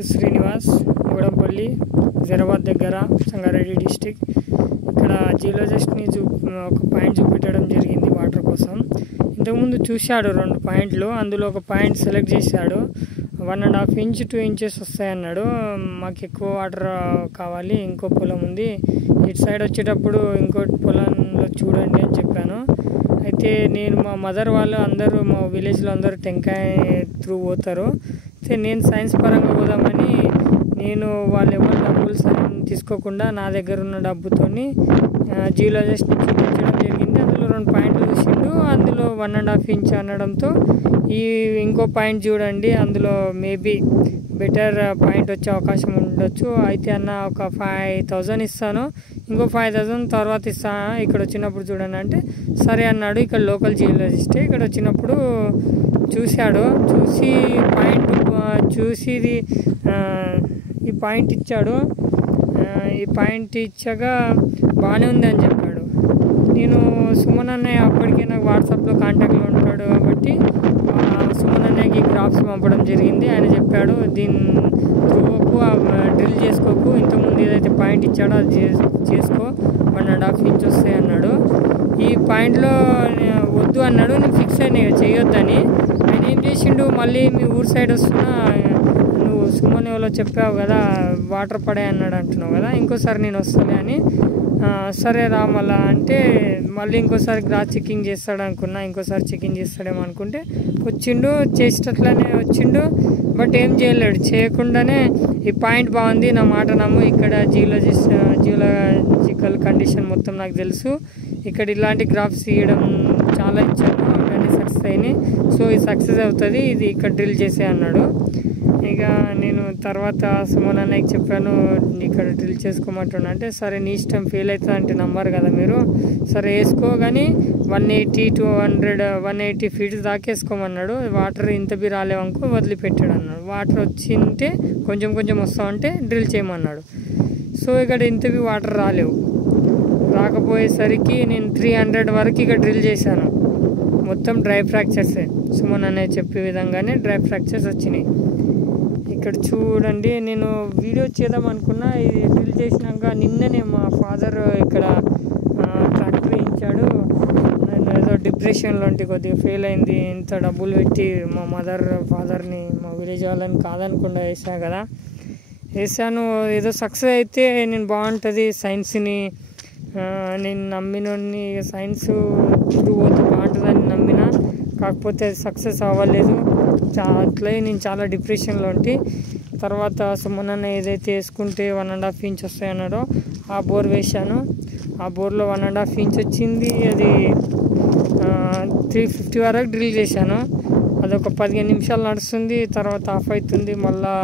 పేరు శ్రీనివాస్, గూడెంపల్లి, హైదరాబాద్ దగ్గర, సంగారెడ్డి డిస్టిక్. ఇక్కడ జియోలజిస్ట్ని ఒక పాయింట్ చూపెట్టడం జరిగింది వాటర్ కోసం. ఇంతకుముందు చూశాడు 2 పాయింట్లు, అందులో ఒక పాయింట్ సెలెక్ట్ చేశాడు. 1.5 ఇంచ్ 2 ఇంచెస్ వస్తాయన్నాడు. మాకు ఎక్కువ వాటర్ కావాలి, ఇంకో పొలం ఉంది, ఇటు సైడ్ వచ్చేటప్పుడు ఇంకో పొలంలో చూడండి అని చెప్పాను. అయితే నేను మా మదర్ వాళ్ళు అందరూ మా విలేజ్లో అందరూ టెంకాయ త్రూ పోతారు. అయితే నేను సైన్స్ పరంగా పోదామని నేను వాళ్ళు ఎవరు డబ్బులు తీసుకోకుండా నా దగ్గర ఉన్న డబ్బుతోని జియోలజిస్ట్ని చూపించడం జరిగింది. అందులో 2 పాయింట్లు చూసిండు. అందులో 1.5 ఇంచ్ అనడంతో ఈ ఇంకో పాయింట్ చూడండి, అందులో మేబీ బెటర్ పాయింట్ వచ్చే అవకాశం ఉండొచ్చు. అయితే అన్న ఒక 5,000 ఇస్తాను, ఇంకో 5,000 తర్వాత ఇస్తాను, ఇక్కడ వచ్చినప్పుడు చూడండి అంటే సరే అన్నాడు. ఇక్కడ లోకల్ జియోలజిస్టే. ఇక్కడ వచ్చినప్పుడు చూశాడు, చూసి పాయింట్ చూసి ఈ పాయింట్ ఇచ్చాడు. ఈ పాయింట్ ఇచ్చాక బాగానే ఉంది అని చెప్పాడు. నేను సుమన్ అన్నయ్య అప్పటికే నాకు వాట్సాప్లో కాంటాక్ట్లో ఉంటాడు కాబట్టి సుమన్ అన్నయ్యకి గ్రాఫ్స్ పంపడం జరిగింది. ఆయన చెప్పాడు, దీన్ని త్రూవకు డ్రిల్ చేసుకోకు, ఇంతకుముందు ఏదైతే పాయింట్ ఇచ్చాడో అది చేసుకో, 1.5 ఇంచ్ వస్తాయి అన్నాడు. ఈ పాయింట్లో వద్దు అన్నాడు. నేను ఫిక్స్ అయినా చేయొద్దని. ఆయన ఏం చేసిండు, మళ్ళీ మీ ఊరు సైడ్ వస్తున్నా, నువ్వు సుమన్ ఎవరో చెప్పావు కదా వాటర్ పడే అన్నాడు అంటున్నావు కదా, ఇంకోసారి నేను వస్తానే అని. సరే రా మళ్ళా అంటే మళ్ళీ ఇంకోసారి గ్రాస్ చెకింగ్ చేస్తాడు అనుకున్నా, ఇంకోసారి చెకింగ్ చేస్తాడేమో అనుకుంటే వచ్చిండు, చేసేటట్లనే వచ్చిండు. బట్ ఏం చేయలేడు. చేయకుండానే ఈ పాయింట్ బాగుంది, నా మాట నమ్ము, ఇక్కడ జియోలాజికల్ కండిషన్ మొత్తం నాకు తెలుసు, ఇక్కడ ఇలాంటి గ్రాఫ్స్ తీయడం చాలా ఇచ్చాను, అవన్నీ సక్సెస్ అయినాయి, సో ఇది సక్సెస్ అవుతుంది, ఇది ఇక్కడ డ్రిల్ చేసే అన్నాడు. ఇక నేను తర్వాత సుమన్ అన్నయ్యకి చెప్పాను, ఇక్కడ డ్రిల్ చేసుకోమంటున్నా అంటే సరే నీ ఇష్టం, ఫెయిల్ అవుతుంది అంటే నమ్మరు కదా మీరు, సరే వేసుకో కానీ 180 to 180 ఫీట్స్ దాకా వేసుకోమన్నాడు. వాటర్ ఇంత బి రాలేవనుకో వదిలిపెట్టాడు అన్నాడు. వాటర్ వచ్చింటే కొంచెం కొంచెం వస్తామంటే డ్రిల్ చేయమన్నాడు. సో ఇక్కడ ఇంతవి వాటర్ రాలేవు. రాకపోయేసరికి నేను 300 వరకు ఇక డ్రిల్ చేశాను. మొత్తం డ్రై ఫ్రాక్చర్సే, సుమన్ అన్నయ్య చెప్పే విధంగానే డ్రై ఫ్రాక్చర్స్ వచ్చినాయి. ఇక్కడ చూడండి, నేను వీడియో చేద్దాం అనుకున్నా, ఇది డ్రిల్ చేసినాక నిన్ననే మా ఫాదర్ ఇక్కడ ట్రాక్టర్ వేయించాడు. నేను ఏదో డిప్రెషన్లో ఉంటే కొద్దిగా ఫెయిల్ అయింది, ఇంత డబ్బులు పెట్టి మా ఫాదర్ని మా విలేజ్ వాళ్ళని కాదనకుండా వేసాను. ఏదో సక్సెస్ అయితే నేను బాగుంటుంది, సైన్స్ని నేను నమ్మినోడిని, సైన్స్ త్రూ పోతే బాగుంటుందని నమ్మిన, కాకపోతే అది సక్సెస్ అవ్వలేదు. అట్లే నేను చాలా డిప్రెషన్లో ఉంటే తర్వాత సుమన్ అన్న ఏదైతే వేసుకుంటే 1.5 ఇంచ్ వస్తాయి అన్నాడో ఆ బోర్ వేశాను. ఆ బోర్లో 1.5 ఇంచ్ వచ్చింది. అది 350 వరకు డ్రిల్ చేశాను. అదొక 15 నిమిషాలు నడుస్తుంది, తర్వాత ఆఫ్ అవుతుంది. మళ్ళీ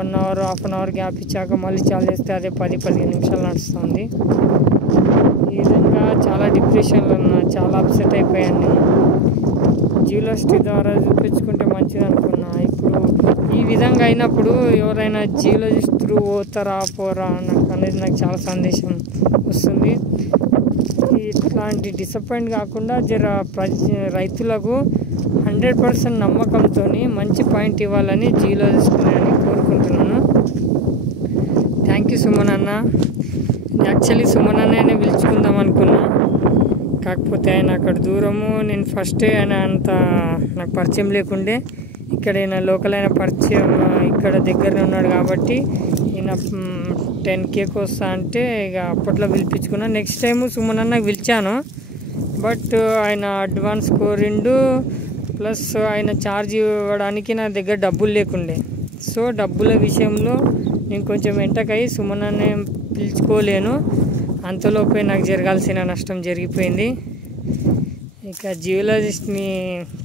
1 hour 1/2 hour గ్యాప్ ఇచ్చాక మళ్ళీ చాలు చేస్తే అదే 10-15 నిమిషాలు నడుస్తుంది. ఈ విధంగా చాలా డిప్రెషన్లో ఉన్నా, చాలా అప్సెట్ అయిపోయాను. నేను జియోలజిస్ట్ ద్వారా చూపించుకుంటే మంచిది అనుకున్నా. ఇప్పుడు ఈ విధంగా అయినప్పుడు ఎవరైనా జియోలజిస్ట్ త్రూ పోతారా పోరా అనేది నాకు చాలా సందేశం వస్తుంది. ఇట్లాంటి డిసప్పాయింట్ కాకుండా రైతులకు 100% నమ్మకంతో మంచి పాయింట్ ఇవ్వాలని జియోలజిస్ట్ని కోరుకుంటున్నాను. థ్యాంక్ యూ సుమన్ అన్న. యాక్చువల్లీ సుమన్ అన్ననే పిలుచుకుందాం అనుకున్నా, కాకపోతే ఆయన అక్కడ దూరము, నేను ఫస్టే ఆయన అంత నాకు పరిచయం లేకుండే, ఇక్కడ ఈయన లోకల్ అయిన పరిచయం ఇక్కడ దగ్గరనే ఉన్నాడు కాబట్టి ఈయన 10Kకి వస్తా అంటే ఇక అప్పట్లో పిలిపించుకున్నా. నెక్స్ట్ టైం సుమన్ అన్నకు పిలిచాను, బట్ ఆయన అడ్వాన్స్ కోరిండు, ప్లస్ ఆయన ఛార్జ్ ఇవ్వడానికి నా దగ్గర డబ్బులు లేకుండే. సో డబ్బుల విషయంలో నేను కొంచెం వెంటకై సుమన్ అన్న పిలుచుకోలేను, అంతలోపే నాకు జరగాల్సిన నష్టం జరిగిపోయింది. ఇక జియోలజిస్ట్ని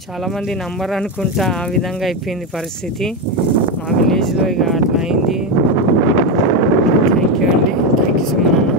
చాలామంది నమ్మరు అనుకుంటా, ఆ విధంగా అయిపోయింది పరిస్థితి మా విలేజ్లో. ఇక అట్లా అయింది. థ్యాంక్ యూ అండి, థ్యాంక్ యూ సుమన్ అన్న.